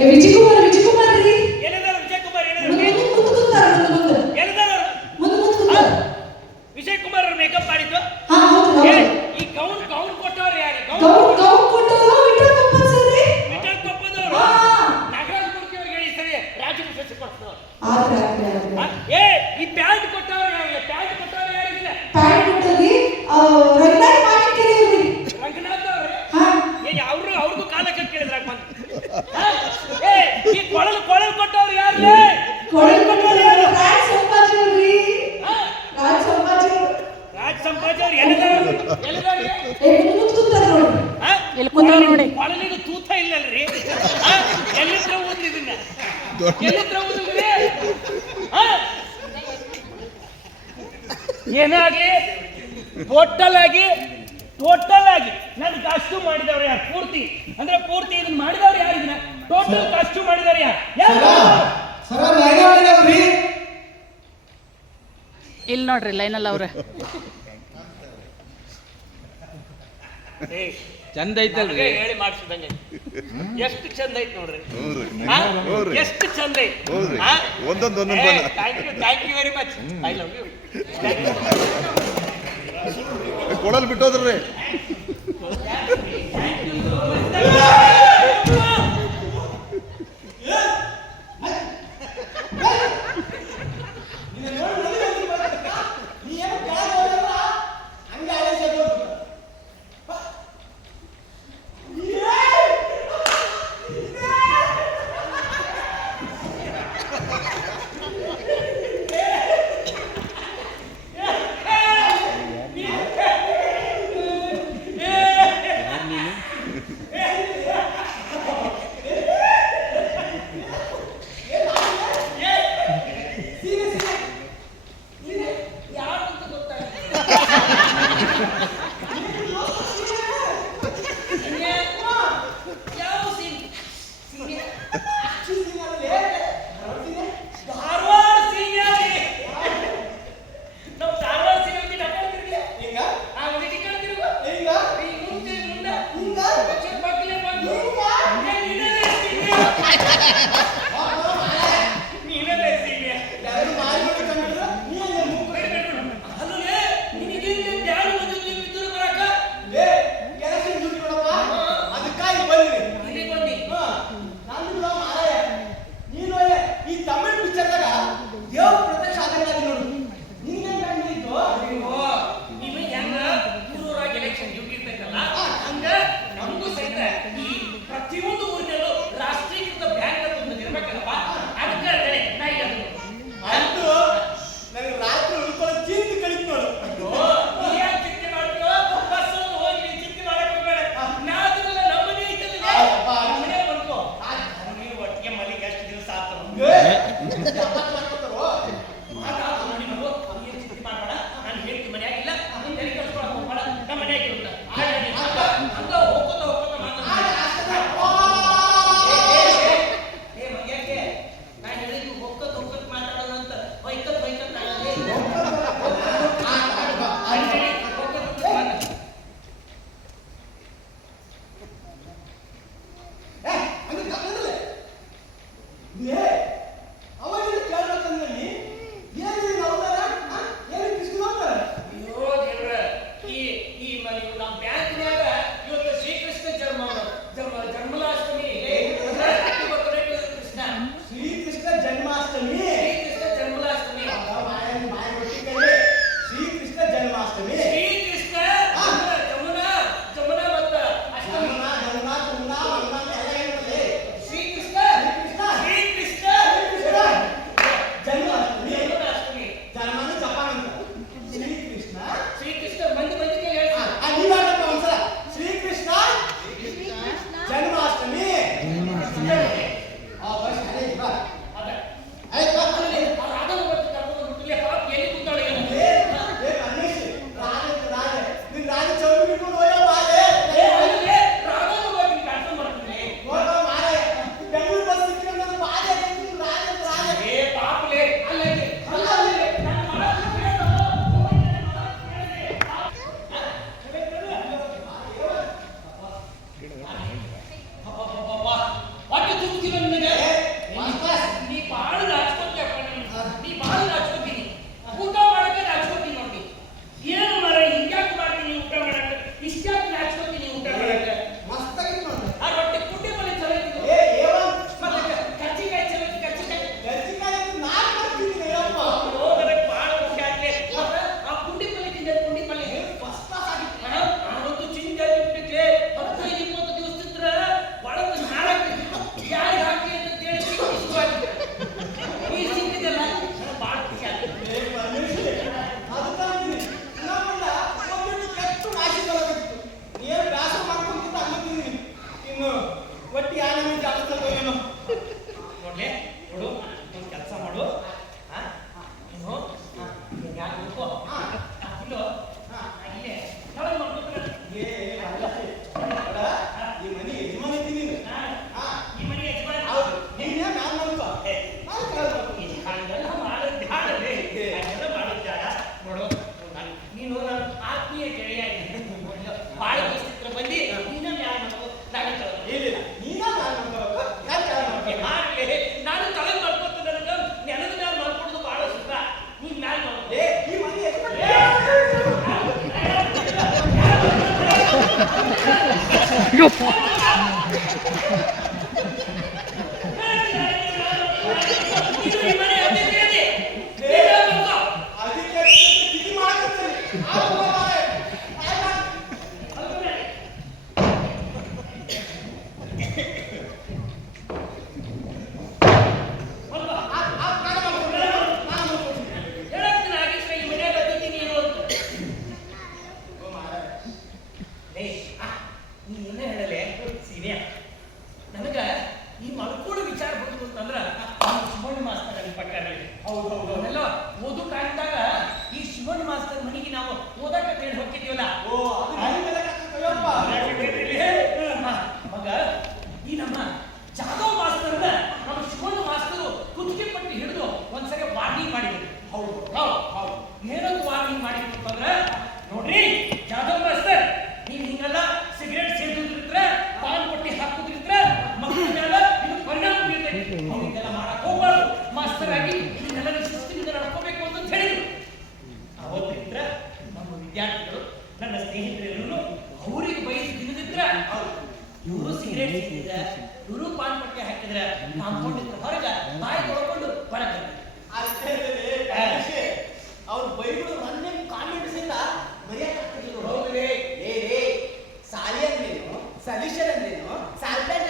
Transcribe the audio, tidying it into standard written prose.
ವಿಜಯ್ ಕುಮಾರ್ ರೀ ಎಲ್ಲದಾರ ವಿಜಯ್ ಕುಮಾರ್ ವಿಜಯ್ ಕುಮಾರ್ ಅವ್ರ ಮೇಕಪ್ ಮಾಡಿದ್ದು ಈ ಗೌನ್ ಕೊಟ್ಟವ್ರು ಯಾರು ವಿಠಲ್ ಕೊಪ್ಪದವರು ನಾಗರಾಜ್ ಮೂರ್ತಿ ಅವ್ರಿಗೆ ಹೇಳಿ ಸರಿ ರಾಜ್ಯ ಪ್ರಶಸ್ತಿ ಕೊಡ್ತಾರೆ ಈ ಪ್ಯಾಂಟ್ ಕೊಟ್ಟವ್ರು ಯಾರಿಲ್ಲ ರಂಗನಾಥ್ ಅವ್ರು ಅವ್ರಿಗೂ ಕಾಲಕ್ಕೆ ಕೇಳಿದ್ರಾಗ ಬಂದು ಈ ಕೊಳಲು ಕೊಟ್ಟವ್ರು ಯಾರು ರಾಜ್ ಸಂಪಾಜಿ ಅವ್ರು ಕೊಳಲಿಗೆ ತೂತ ಇಲ್ಲಲ್ರಿ ಎಲ್ಲಿದ್ರ ಓದಿದನ್ನ ಏನಾಗ್ಲಿ ಟೋಟಲ್ ಆಗಿ ನನ್ ಕಾಸ್ಟ್ಯೂಮ್ ಮಾಡಿದವ್ರು ಯಾರು ಪೂರ್ತಿ ಇದನ್ನ ಮಾಡಿದವ್ರು ಯಾರು ಇದನ್ನ ಟೋಟಲ್ ಕಾಸ್ಟ್ಯೂಮ್ ಮಾಡಿದವ್ರು ಯಾರು ಇಲ್ಲಿ ನೋಡ್ರಿ ಲೈನಲ್ಲಿ ಅವ್ರ ಚಂದ ಐತಲ್ರಿ ಹೇಳಿ ಮಾಡಿಸಿದಂಗೆ ಎಷ್ಟು ಚಂದ ಐತಿ ನೋಡ್ರಿ ಎಷ್ಟು ಚಂದ ಐತಿ thank you very much I love you ಕೊಡಲ್ ಬಿಟ್ಟೋದ್ರಿ ಪ್ರತಿಯೊಂದು ಊರಿನಲ್ಲೂ ರಾಷ್ಟ್ರೀಕೃತ ಬ್ಯಾಂಕ್ ಅಂತ ಇರಬೇಕು ಇದು ಈ ಮನೆ ಅತಿಥಿ ಅದೇ. ಅದಕ್ಕೆ ತಿಥಿ ಮಾಡ್ಕೊಳ್ತೀನಿ. ಹೇಳಕ್ತೀನಿ ಆಗಿದ್ರೆ ಈ ಮನೆಯಾಗ ಅತಿಥಿ ನೀನು ಅಂತ. ನೀನೇ ಹೇಳಲೆ ಸೀನಿಯ ನನಗ ಈ ಮಲ್ಕೋಳು ವಿಚಾರ ಬಂತು ಅಂತಂದ್ರ ಶಿವಣ್ಣ ಮಾಸ್ತರ್ ಪ್ರಕಾರ ಹೌದು ಅವನ್ನೆಲ್ಲ ಓದು ಕಾಣ್ದಾಗ ಈ ಶಿವಣ್ಣ ಮಾಸ್ತರ್ ಮನೆಗೆ ನಾವು ಓದಕ ಹೇಳಿ ಹೋಗ್ತಿದೀವಲ್ಲ ಮಗ ಈ ನಮ್ಮ ಜಾಧವ್ ಮಾಸ್ತರ್ನ ನಮ್ಮ ಶಿವಣ್ಣ ಮಾಸ್ತರು ಕುತ್ತಿಗೆ ಪಟ್ಟಿ ಹಿಡಿದು ಒಂದ್ಸರಿ ವಾರ್ನಿಂಗ್ ಮಾಡಿದ್ರು. ಹೌದು ಹೌದು ಏನೊಂದು ವಾರ್ನಿಂಗ್ ಮಾಡಿದ್ರು ಅಂತಂದ್ರ ನೋಡ್ರಿ ಜಾಧವ್ ಮಾಸ್ತರ್ ನೀವ್ ಹಿಂಗೆಲ್ಲ ಸಿಗರೇಟ್ ಸೇದುದ್ರಿದ್ರ ಪಾನ್ ಪಟ್ಟಿ ಹಾಕುದ್ರಿದ್ರ ಮಕ್ಕಳ ಮೇಲೆ ಇದು ಪರಿಣಾಮ ಬೀರ್ತೈತಿ. ಹಿಂಗೆಲ್ಲ ಮಾಡಕ್ ಹೋಗ್ಬಾರ್ದು ಮಾಸ್ತರ್ ಆಗಿ ಇದನ್ನೆಲ್ಲ ಶಿಸ್ತಿನಿಂದ ನಡ್ಕೋಬೇಕು ಅಂತ ಹೇಳಿದ್ರು. ಅವತ್ತಿಂದ್ರ ನಮ್ಮ ವಿದ್ಯಾರ್ಥಿಗಳು ನನ್ನ ಸ್ನೇಹಿತರೆಲ್ಲರೂ ಅವರಿಗೆ ಬೈದು ತಿನ್ನದಿದ್ರ ಇವರು ಸಿಗರೇಟ್ ಸೇದಿದ್ರ ಇವರು ಪಾನ್ ಪಟ್ಟಿ ಹಾಕಿದ್ರ ಕಾಂಪೌಂಡ್ ಹೊರಗ ಬಾಯಿ ತೊಳ್ಕೊಂಡು ಹೊರಗೆ ಅಷ್ಟೇ ಅವ್ರ ಬೈಗಳು ಮೊನ್ನೆ ಕಾನ್ವೆಂಟ್ಸಿಂದ ಮರ್ಯಾದೆ ಆಗ್ತಿದ್ರು. ಹೌದ್ರಿ ಸಾಲಿ ಅಂದ್ರೇನು, ಸಲ್ಯೂಷನ್ ಅಂದ್ರೇನು, ಸಾಲ್ಪೇಟ್